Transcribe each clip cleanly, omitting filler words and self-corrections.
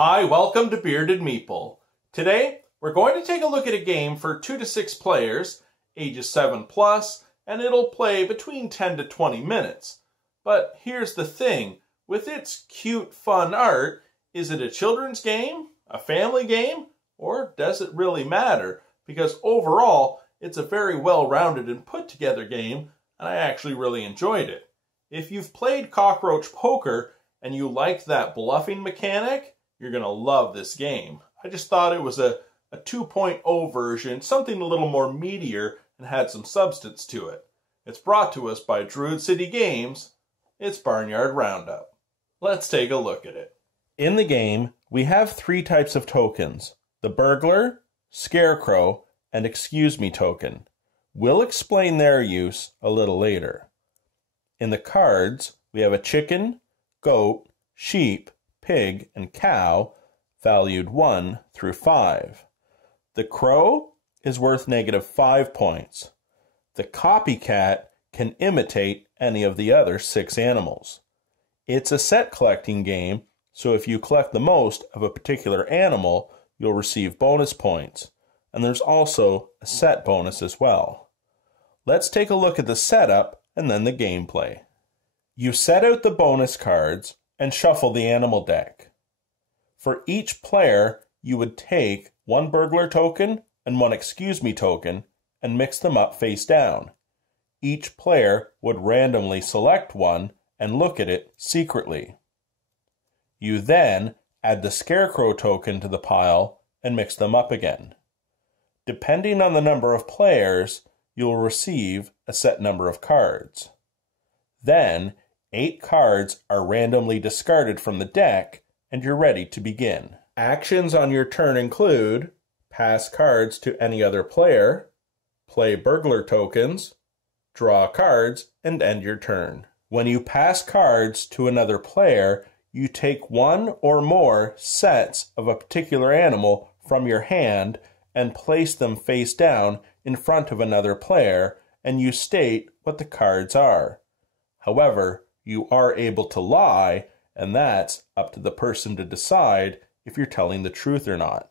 Hi, welcome to Bearded Meeple. Today, we're going to take a look at a game for 2 to 6 players, ages 7 plus, and it'll play between 10 to 20 minutes. But here's the thing, with its cute, fun art, is it a children's game, a family game, or does it really matter? Because overall, it's a very well-rounded and put-together game, and I actually really enjoyed it. If you've played Cockroach Poker and you like that bluffing mechanic, you're going to love this game. I just thought it was a 2.0 version, something a little more meatier and had some substance to it. It's brought to us by Druid City Games. It's Barnyard Roundup. Let's take a look at it. In the game, we have 3 types of tokens: the burglar, scarecrow, and excuse me token. We'll explain their use a little later. In the cards, we have a chicken, goat, sheep, pig, and cow, valued 1 through 5. The crow is worth -5 points. The copycat can imitate any of the other 6 animals. It's a set collecting game, so if you collect the most of a particular animal, you'll receive bonus points, and there's also a set bonus as well. Let's take a look at the setup and then the gameplay. You set out the bonus cards and shuffle the animal deck. For each player, you would take 1 burglar token and 1 excuse me token and mix them up face down. Each player would randomly select one and look at it secretly. You then add the scarecrow token to the pile and mix them up again. Depending on the number of players, you'll receive a set number of cards. Then, 8 cards are randomly discarded from the deck, and you're ready to begin. Actions on your turn include pass cards to any other player, play burglar tokens, draw cards, and end your turn. When you pass cards to another player, you take 1 or more sets of a particular animal from your hand and place them face down in front of another player, and you state what the cards are. However, you are able to lie, and that's up to the person to decide if you're telling the truth or not.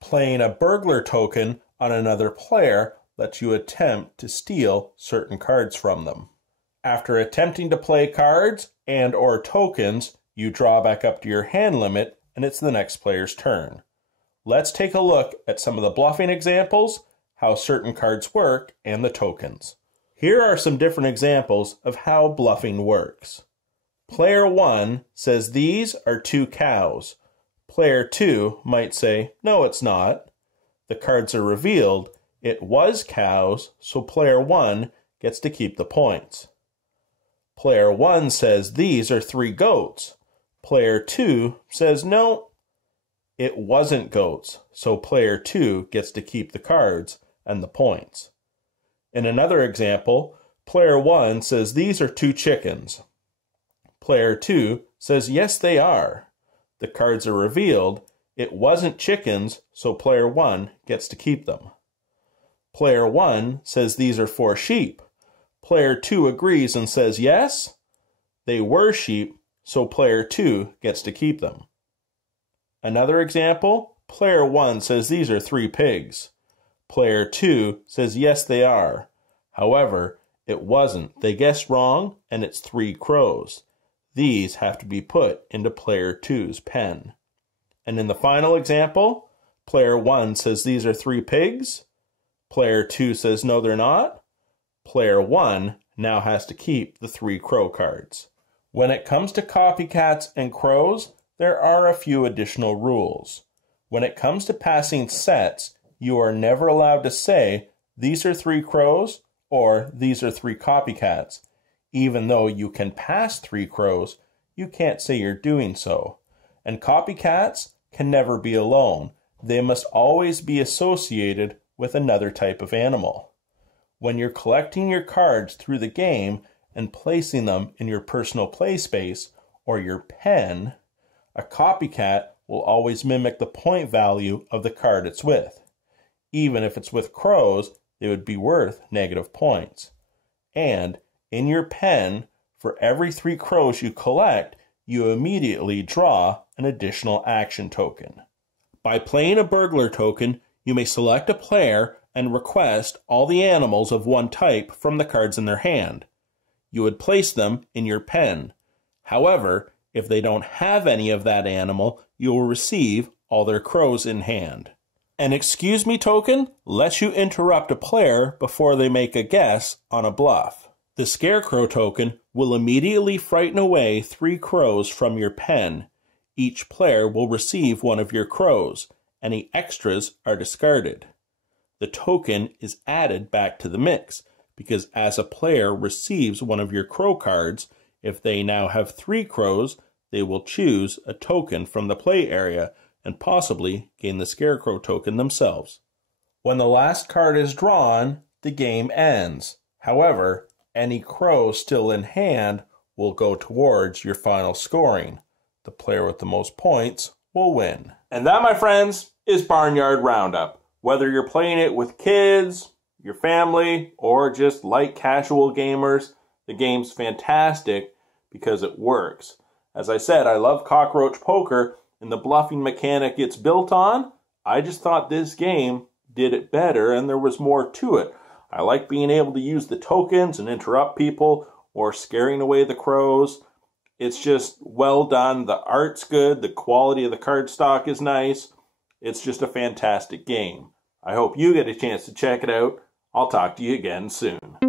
Playing a burglar token on another player lets you attempt to steal certain cards from them. After attempting to play cards and or tokens, you draw back up to your hand limit, and it's the next player's turn. Let's take a look at some of the bluffing examples, how certain cards work, and the tokens. Here are some different examples of how bluffing works. Player 1 says these are 2 cows. Player 2 might say, no, it's not. The cards are revealed. It was cows, so player 1 gets to keep the points. Player 1 says these are 3 goats. Player 2 says no, it wasn't goats, so player 2 gets to keep the cards and the points. In another example, player 1 says these are 2 chickens. Player 2 says yes they are. The cards are revealed. It wasn't chickens, so player 1 gets to keep them. Player 1 says these are 4 sheep. Player 2 agrees and says yes, they were sheep, so player 2 gets to keep them. Another example, player 1 says these are 3 pigs. Player 2 says yes they are. However, it wasn't. They guessed wrong, and it's 3 crows. These have to be put into player 2's pen. And in the final example, player 1 says these are 3 pigs. Player 2 says no they're not. Player 1 now has to keep the 3 crow cards. When it comes to copycats and crows, there are a few additional rules. When it comes to passing sets, you are never allowed to say, these are 3 crows, or these are 3 copycats. Even though you can pass 3 crows, you can't say you're doing so. And copycats can never be alone. They must always be associated with another type of animal. When you're collecting your cards through the game and placing them in your personal play space or your pen, a copycat will always mimic the point value of the card it's with. Even if it's with crows, they would be worth negative points. And in your pen, for every 3 crows you collect, you immediately draw an additional action token. By playing a burglar token, you may select a player and request all the animals of one type from the cards in their hand. You would place them in your pen. However, if they don't have any of that animal, you will receive all their crows in hand. An excuse me token lets you interrupt a player before they make a guess on a bluff. The scarecrow token will immediately frighten away 3 crows from your pen. Each player will receive one of your crows. Any extras are discarded. The token is added back to the mix because as a player receives one of your crow cards, if they now have 3 crows, they will choose a token from the play area and possibly gain the scarecrow token themselves. When the last card is drawn, the game ends. However, any crow still in hand will go towards your final scoring. The player with the most points will win. And that, my friends, is Barnyard Roundup. Whether you're playing it with kids, your family, or just light casual gamers, the game's fantastic because it works. As I said, I love cockroach poker, and the bluffing mechanic it's built on, I just thought this game did it better and there was more to it. I like being able to use the tokens and interrupt people or scaring away the crows. It's just well done. The art's good. The quality of the card stock is nice. It's just a fantastic game. I hope you get a chance to check it out. I'll talk to you again soon.